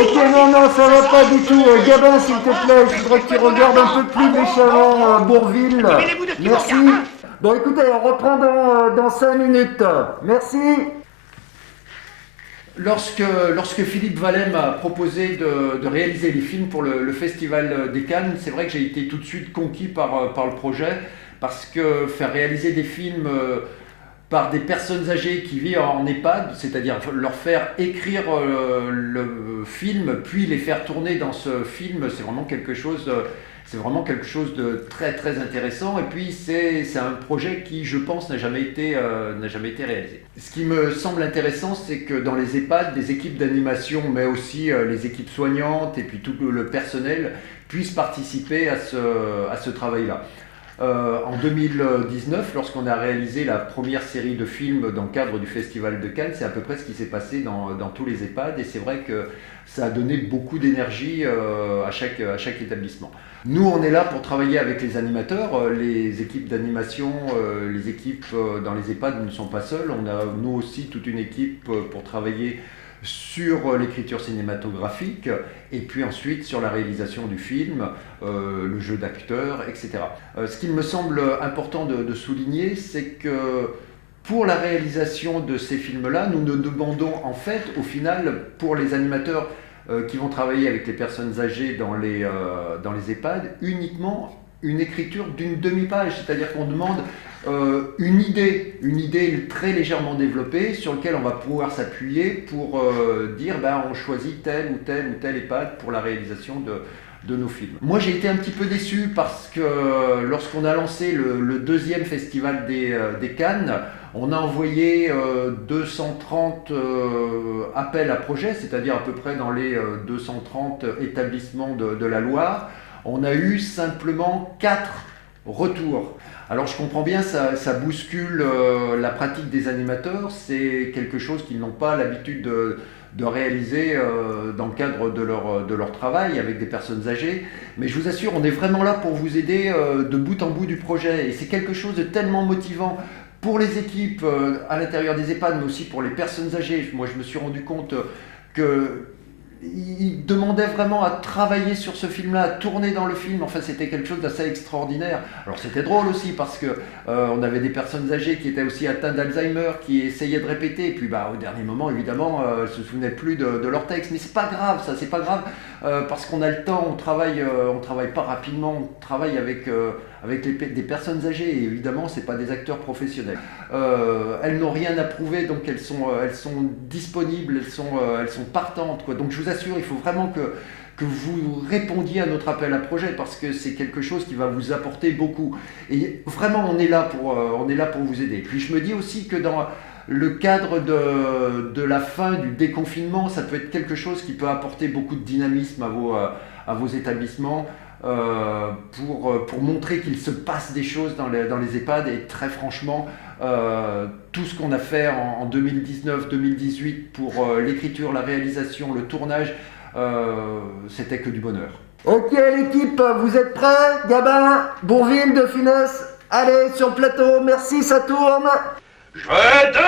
Ok, non, ça va pas du tout. Gabin, s'il te plaît, je voudrais que tu regardes un peu plus méchamment Bourvil. Merci. Bon, écoutez, on reprend dans 5 minutes. Merci. Lorsque Philippe Vallet m'a proposé de réaliser les films pour le Festival des Cannes, c'est vrai que j'ai été tout de suite conquis par le projet, parce que faire réaliser des films par des personnes âgées qui vivent en EHPAD, c'est-à-dire leur faire écrire le film, puis les faire tourner dans ce film, c'est vraiment quelque chose de très très intéressant. Et puis c'est un projet qui, je pense, n'a jamais été réalisé. Ce qui me semble intéressant, c'est que dans les EHPAD, des équipes d'animation, mais aussi les équipes soignantes et puis tout le personnel puissent participer à ce travail-là. En 2019, lorsqu'on a réalisé la première série de films dans le cadre du Festival de Cannes, c'est à peu près ce qui s'est passé dans tous les EHPAD, et c'est vrai que ça a donné beaucoup d'énergie à chaque établissement. Nous, on est là pour travailler avec les animateurs, les équipes d'animation, les équipes dans les EHPAD ne sont pas seules, on a nous aussi toute une équipe pour travailler sur l'écriture cinématographique et puis ensuite sur la réalisation du film, le jeu d'acteurs, etc. Ce qu'il me semble important de souligner, c'est que pour la réalisation de ces films-là, nous ne demandons en fait, au final, pour les animateurs qui vont travailler avec les personnes âgées dans les EHPAD, uniquement une écriture d'une demi-page, c'est-à-dire qu'on demande une idée très légèrement développée sur laquelle on va pouvoir s'appuyer pour dire on choisit tel ou tel EHPAD pour la réalisation de nos films. Moi j'ai été un petit peu déçu parce que lorsqu'on a lancé le deuxième festival des Cannes, on a envoyé 230 appels à projets, c'est-à-dire à peu près dans les 230 établissements de la Loire. On a eu simplement 4 retours. Alors je comprends bien, ça bouscule la pratique des animateurs, c'est quelque chose qu'ils n'ont pas l'habitude de réaliser dans le cadre de leur travail avec des personnes âgées. Mais je vous assure, on est vraiment là pour vous aider de bout en bout du projet. Et c'est quelque chose de tellement motivant pour les équipes à l'intérieur des EHPAD, mais aussi pour les personnes âgées. Moi, je me suis rendu compte qu'il demandait vraiment à travailler sur ce film-là, à tourner dans le film. Enfin, c'était quelque chose d'assez extraordinaire. Alors, c'était drôle aussi parce que on avait des personnes âgées qui étaient aussi atteintes d'Alzheimer, qui essayaient de répéter. Et puis, au dernier moment, évidemment, se souvenaient plus de leur texte. Mais c'est pas grave, ça, c'est pas grave parce qu'on a le temps. On travaille pas rapidement. On travaille avec des personnes âgées. Et évidemment, c'est pas des acteurs professionnels. Elles n'ont rien à prouver, donc elles sont disponibles, elles sont partantes, quoi. Donc je vous assure, il faut vraiment que vous répondiez à notre appel à projet parce que c'est quelque chose qui va vous apporter beaucoup. Et vraiment, on est là pour vous aider. Puis je me dis aussi que dans le cadre de la fin du déconfinement, ça peut être quelque chose qui peut apporter beaucoup de dynamisme à vos établissements. Pour montrer qu'il se passe des choses dans les EHPAD. Et très franchement, tout ce qu'on a fait en 2019-2018 pour l'écriture, la réalisation, le tournage, c'était que du bonheur. Ok l'équipe, vous êtes prêts? Gabin, Bourvil, De Funès, allez sur le plateau, merci, ça tourne. Je vais te